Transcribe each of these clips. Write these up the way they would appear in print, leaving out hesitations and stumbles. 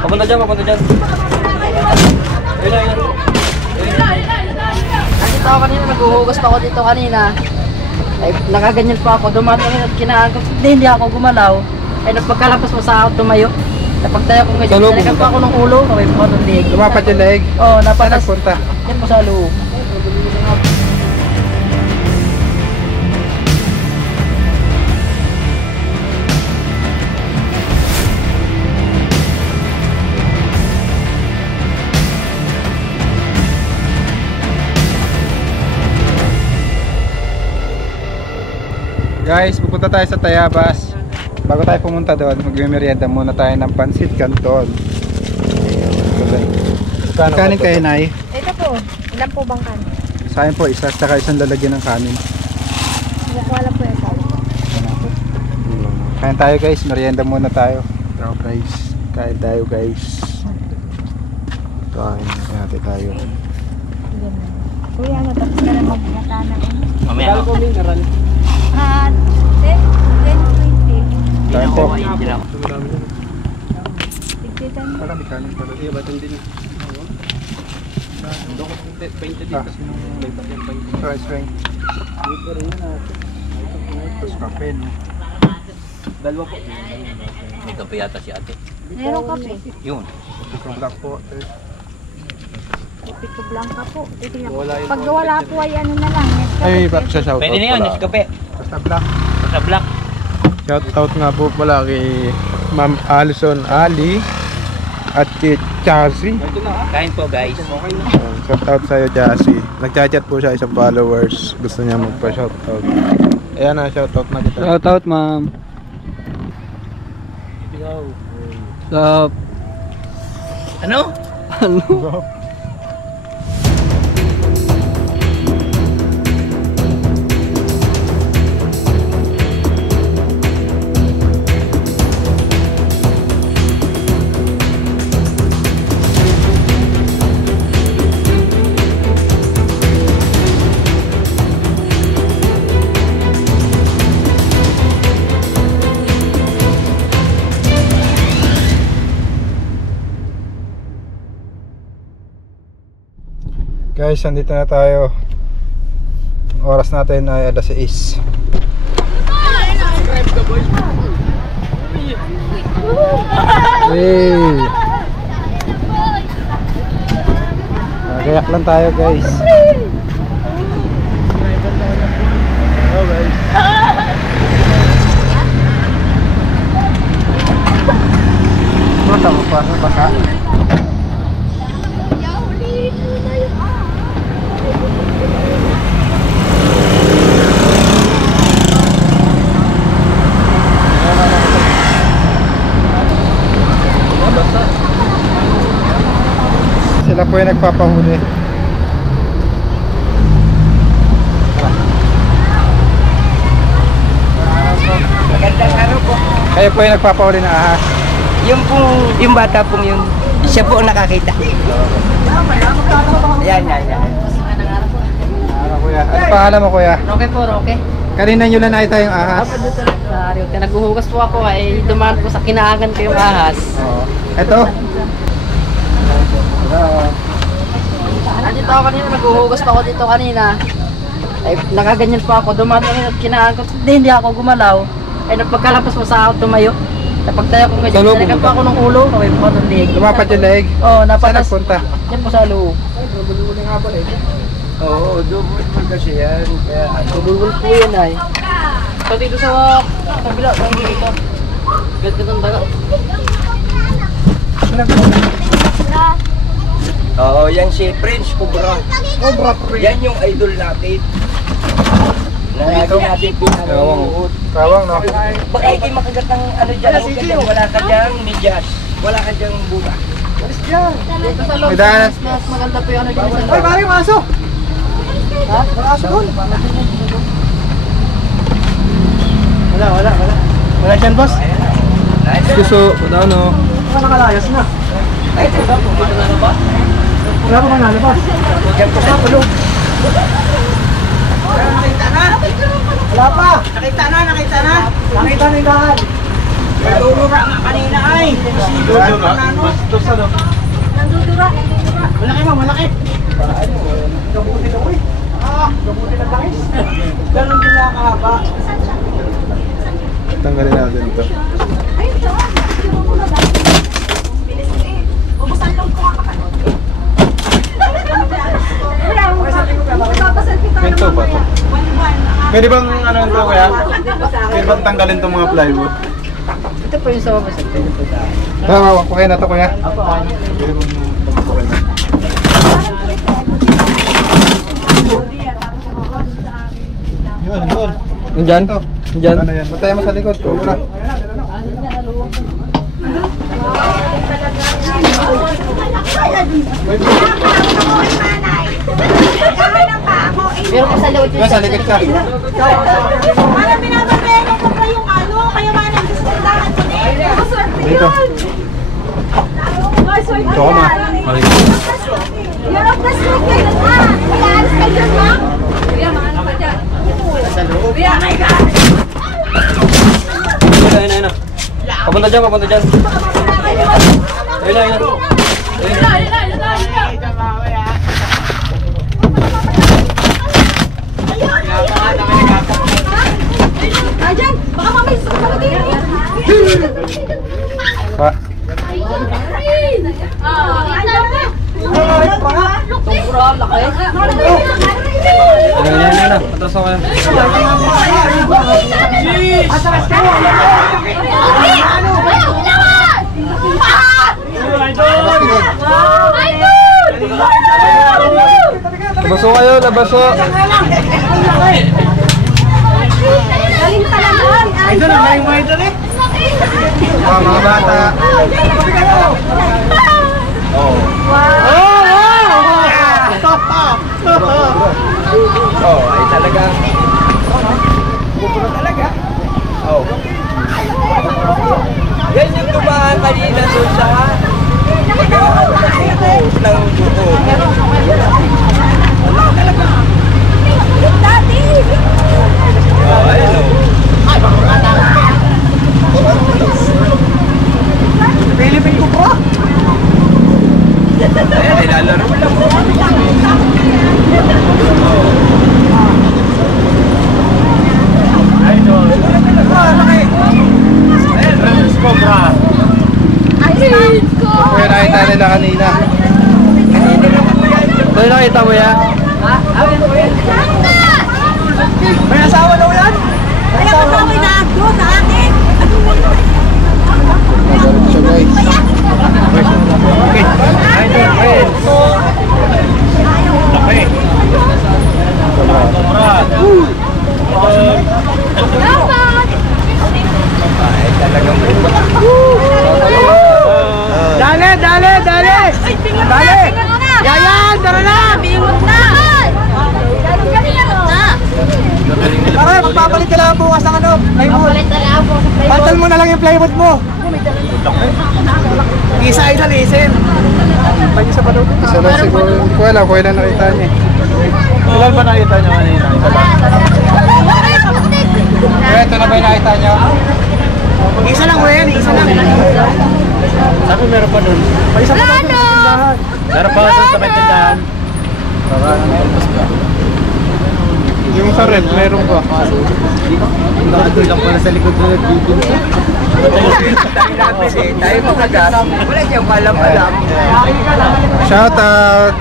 Papunta dyan, papunta dyan. Ayun na, ayun. Nandito ako kanina, naghuhugas pa ako dito kanina. Ay, nakaganyan pa ako, dumaan kami at kinaangkat. Hindi ako gumalaw. Ay, nagpagkalapas mo sa ako, tumayo. Napagtayo ko ngayon, nalikan pa ako ng ulo, kaway po ako ng leg. Lumapat yung leg? Oo, napatas. Saan nagpunta? Yan po sa loob. Guys, pupunta tayo sa Tayabas. Bago tayo pumunta doon, magmimerienda muna tayo ng pansit canton. Kanin kayo, Nay? Ito po, ilan po bang kanin? Sa akin po, isa, saka isang lalagyan ng kanin. Wala po yung kanin. Kain tayo guys, merienda muna tayo. Ito guys, kain tayo guys. Kain natin tayo. Kuya, ano, tapos ka na mag-gata na Mamaya ako. 10, 20. Kain po. Tigtitan mo. Marami kanin pala. Iya, batang din. Doon ko 20 dito. Sinong may bakyan 20. Rice ring. Dito rin na natin. Tapos kape. Dalawa po. May kape yata si ate. Meron kape. Yun. Ito black po. Pico blanca po. Titingnan ko. Wala yun. Pag wala po ay ano na lang. Ay, back sa shoutout. Pwede na yun, si kape. Basta black. Basta black. Shoutout nga po pala kay Ma'am Alison Ali at kay Chassie. Kain po guys. Shoutout sa'yo, Chassie. Nagchat-chat po siya, isang followers. Gusto niya magpa-shoutout. Ayan na, shoutout na kita. Shoutout, ma'am. Sup? Ano? Ano? Guys, andito na tayo. Oras natin ay 6:00. Hey! Nagayak lang tayo guys. Hello guys. Mata mo pa sa basa. Sila po yung nagpapahuli. Magandang araw po. Kayo po yung nagpapahuli ng ahas. Yung bata pong yun, siya po ang nakakita. Yan. Kuya. Ano pangalan mo kuya? Roque po, Roque. Kanina nyo lang nakita yung ahas. Naghuhugas po ako ay dumaan po sa kinaagan ko yung ahas. Oo. Ito. Nandito ako kanina, naghuhugas pa ako dito kanina. Ay, nakaganyan pa ako, dumaan kami at kinaangkat. Hindi ako gumalaw. Ay, nagpagkalapas mo sa ako, tumayo. Napagtayo ko ngayon, nalikan pa ako ng ulo, kaway po ako ng leg. Lumapat yung leg? Oo, Saan napatas. nagpunta? Yan po sa loob. Oo, double po kasi yan. Kaya Bubulbul po yan ay. Pati dito sa kabila, saan dito? Ganda ng daga. Oo, yan si Prince Cobra. Cobra Prince. Yan yung idol natin. Lagi natin pinanood. Kawang no? Baka hindi makagat ng ano dyan. Wala ka dyan medyas. Wala ka dyan buga. Dito sa loob, May daanan. mas maganda po yung ano dito sa loob. Ay, pare, maso! Ha? Maso doon! Wala. Wala dyan, boss? Suso, wala no? Wala nakalayas na. Ay, ito ba? Dito na ba? Wala pa man nalabas. Diyan po sa tulog. Nakita na? Wala pa. Nakita na. Nakita na yung dahan. Tulura nga kanina ay. Bastos ano? Malaki mo, malaki. Gabuti na ko eh. Gabuti na langis. Ganun din nakakahaba. Tanggalin natin ito. Ito ba ito? Pwede bang ano ito kuya? Pwede bang tanggalin itong mga plywood? Ito po yung sa baba sir. Pwede po daan. Tama, okay na ito kuya. Apo, ano? Pwede bang okay na? Yun, yun. Nandyan? Ito. Nandyan? Ano yan? Mataya mo sa likod. Kumura. Meron ko sa loob Yun, sa likod ka. Para pinapabelo ko pa yung ano, kaya man ang diskundahan ko eh. Dito. Ito ka ma. You're of the street kayo na. Kaya alis kayo dyan ma. Kuya, my God! Ayun na. Papunta dyan, papunta dyan. Ayun na. Ayan, baka mamay sa kapatid. Pa. Sobra, laki. Ayun na. Atras ako yan. Labaso kayo, labaso. Galing talaga. Ito na, may mga ito eh. Mga bata. Oh, ay talaga. Pupuno talaga. Oh. Yan yung tumahan kanina doon sa ng buko. Daddy! Oh, ayun o. Philippine ko po. Ayan, nilalaro lang. Idol. Ayan, Ramos Cobra. Kuya, nakita nila kanina. Ito yung nakita mo yan? May asawa daw yan? Kaya ko daw inaagdo sa akin. So guys. Okay. Idol, friends. Laki. Cobra. Ay, talagang dali! Dali! Yayan, tara na! Bingot na! Galing na! Tara, magpapalit ka lang bukas ng ano, plywood. Palit na lang po sa plywood. Pantal mo na lang yung plywood mo. Isa lisin. Isa pa daw. Isa lang siguro. Kuya lang, kuya lang nakita niya. Ilan ba nakita niyo kanina? Isa lang. Kuya, ito na ba yung nakita niyo? Isa lang, Wen. Isa lang. Sabi meron pa dun. May isa pa daw. Meron pa dun sa may tindahan. Yung sa red, meron pa. Nakadul lang pala sa likod na nagbibinta. Tayo makagat. Wala diyang malam-alam. Shout out!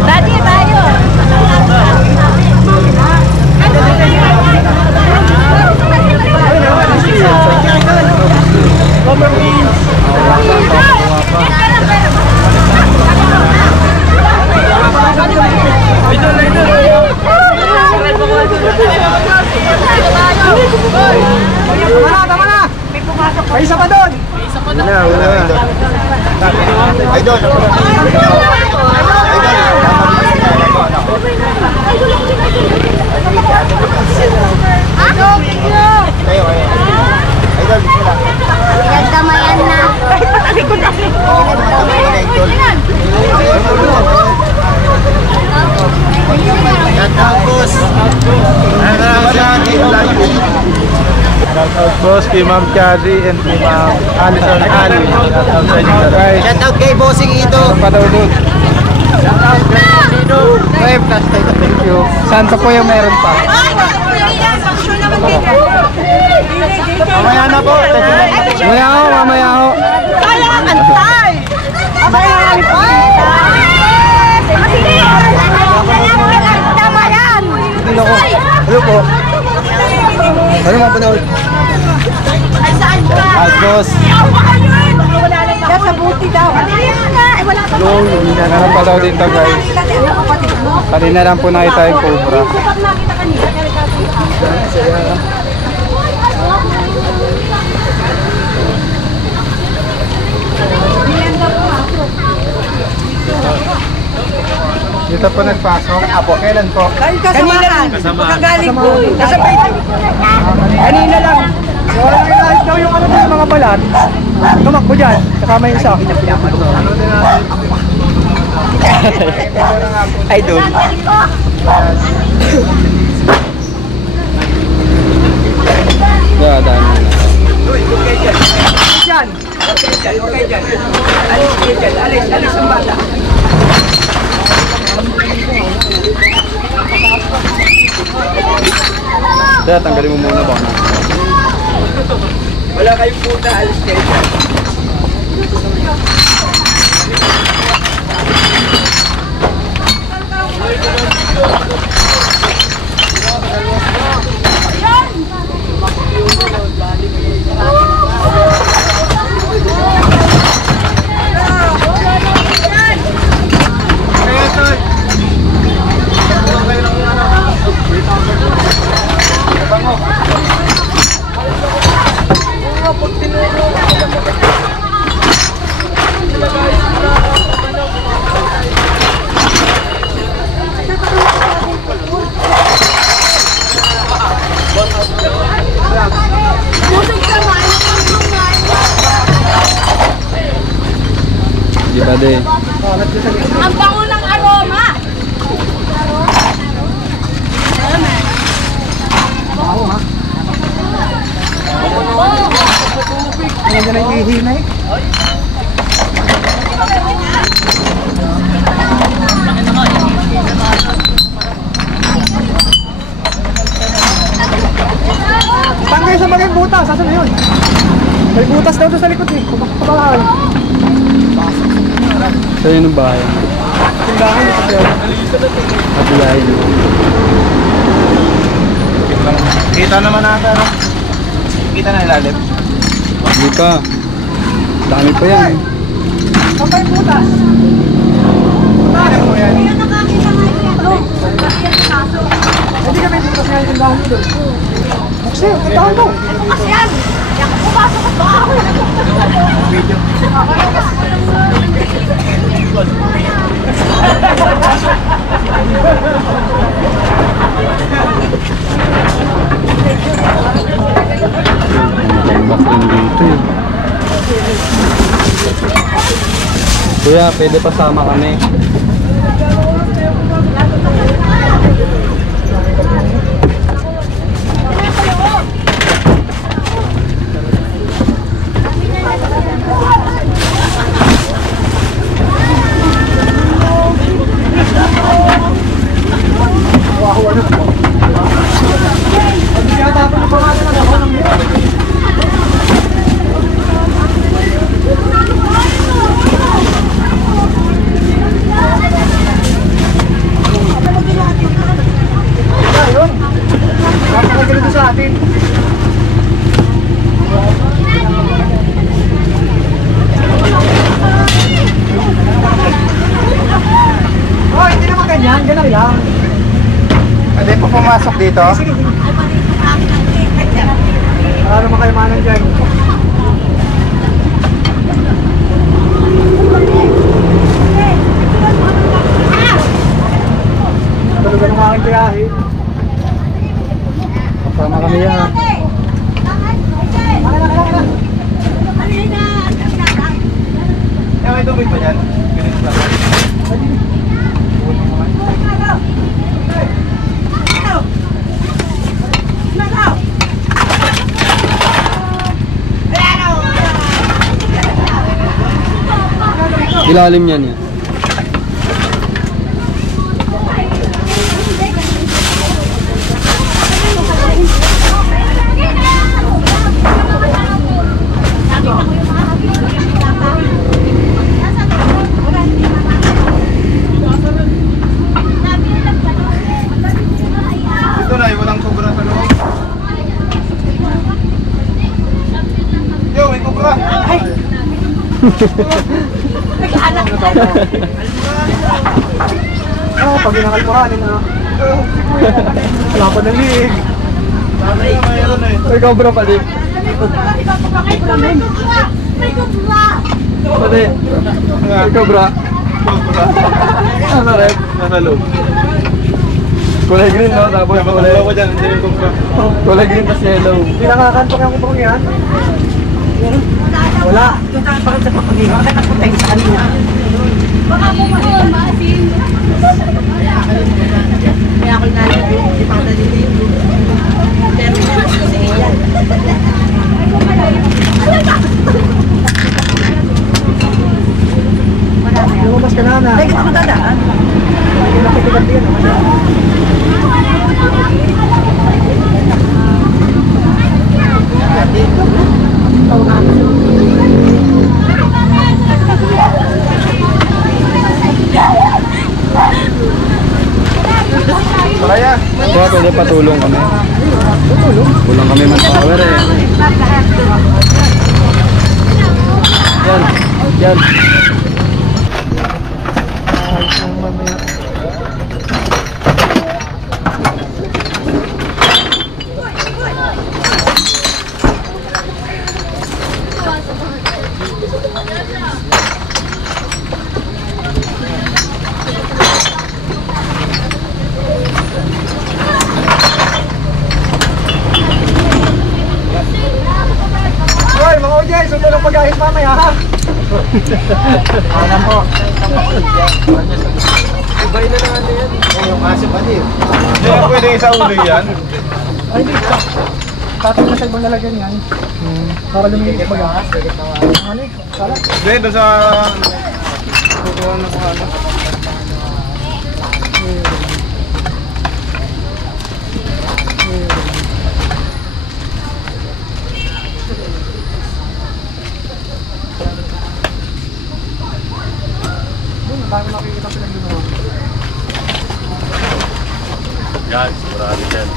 Daddy, tayo! Tama na! May isa pa doon! Wala. Idol! boss, kay Ma'am Chazi, and kay Ma'am Alison Ali. Shoutout sa inyo guys. Shoutout kay Bossing Ito. Padaw doon. Shoutout kay Bossing Ito. Thank you. Saan pa po yung meron pa? Mamaya na po. Mamaya ho. Kaya ang antay! Abay ang antay! Tama yan! Hello po. Ano mga panahon? Ay, saan ka? Boss. Nasa buti daw. Wala pa ba? Meron pa daw dito guys. Kanina lang po nakita yung cobra. Kapag nakita kanina, Dito po nagpasok. Apo, kailan po? Kanina lang. Pagkagaling po. Kasabay. Kanina lang. Kahit daw yung ano ng mga balat. Tumakbo dyan. Kasama yung isa. Ay, doon. Yeah, dami. Dyan. Okay dyan. Alis kayo dyan. Alis ang bata. Kaya tanggalin mo muna ba na? Wala kayong puta. Alis kayo dyan. Di ba de? ang bango ng aroma! Nandiyan na yung ihinay. Saan kayo sa maging butas? Saan na yun? May butas daw doon sa likod eh. Kapakahan. Sa yun ang bahay. Tindahan yung kapil. At biyahin mo. Kita naman natin, no? Kita na ilalim. Hindi pa. Dami pa yan. Saan kayo butas? Butas mo yan. Kaya nakakita nga yung ano. Hindi ka may butas nga yung tindahan mo doon. Buksin, tindahan mo. Bukas yan! Kaya pumasok at baka ako. Bakit dito eh. Kuya, pwede pasama kami. Hindi ka tapos ng pangalan ng ako ng mira. Ayun. Napakagalito sa atin. Oh, hindi naman ganyan. Ganun lang. Pwede po pumasok dito? Sige, sige. Para naman kayo manan dyan. Talaga ng aking biyahe. Kasama kami yan. Eh, may tubig pa dyan? Ganito lang. Ilalim yan yan. Ito na, walang kubra sa loob. Yo, may kubra! Oo, pag inakalpuranin na. Wala pa ng liig. May cobra pa din. May kubra! Pati. May cobra. Ano rin? Nasa loob. Kulay green, no? Tapos kulay... Wala ko dyan, hindi yung kubra. Kulay green tas yellow. Hindi nakakantok yung kumpong yan. Wala. Bakit sa papagino? Bakit ako tayo sa kanina? Baka mo maasin. Kaya ako nalagay. Hindi pa ako nalilin. Pero sige yan. Lumabas ka na na. Ay, gusto ko dadaan. Hindi nakikigat din. Malaya! Kaya pwede patulong kami. Tulong kami manpower eh. Yan. Yan. Hoy, mga audience, sunod ng pag-ahit mamaya ha. Alam po. Ibay na naman yan. Yung asin pa din. Hindi na pwede sa ulo yan. Ay, di. Tatay na sa ibang lalagyan yan. Para lumingit mag-ahas. Ano eh? Sala. Hindi, doon sa... Kukuha na kung ano. Doon, bago makikita silang ginawa. Yan, sigurado yan.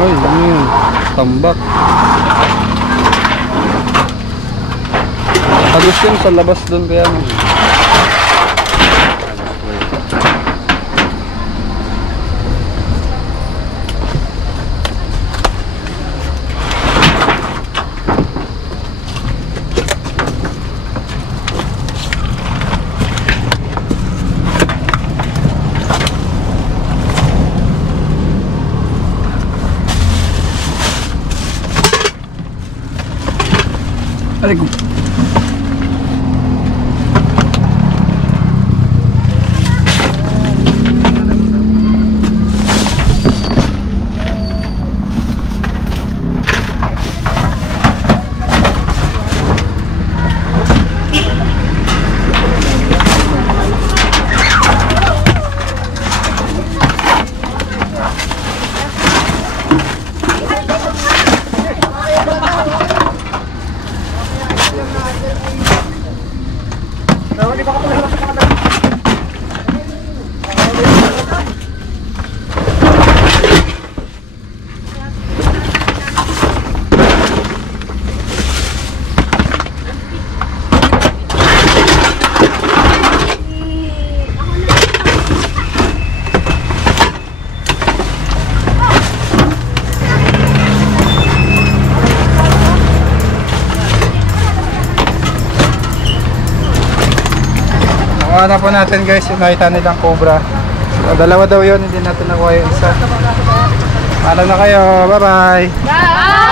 Hoy, ano yun? Tambak. Agos yun sa labas doon kaya mo. Aray ko. Nakuha na po natin guys, yung nakita nilang cobra. So, dalawa daw yun, hindi natin nakuha yung isa. Paalam na kayo, bye bye! Bye!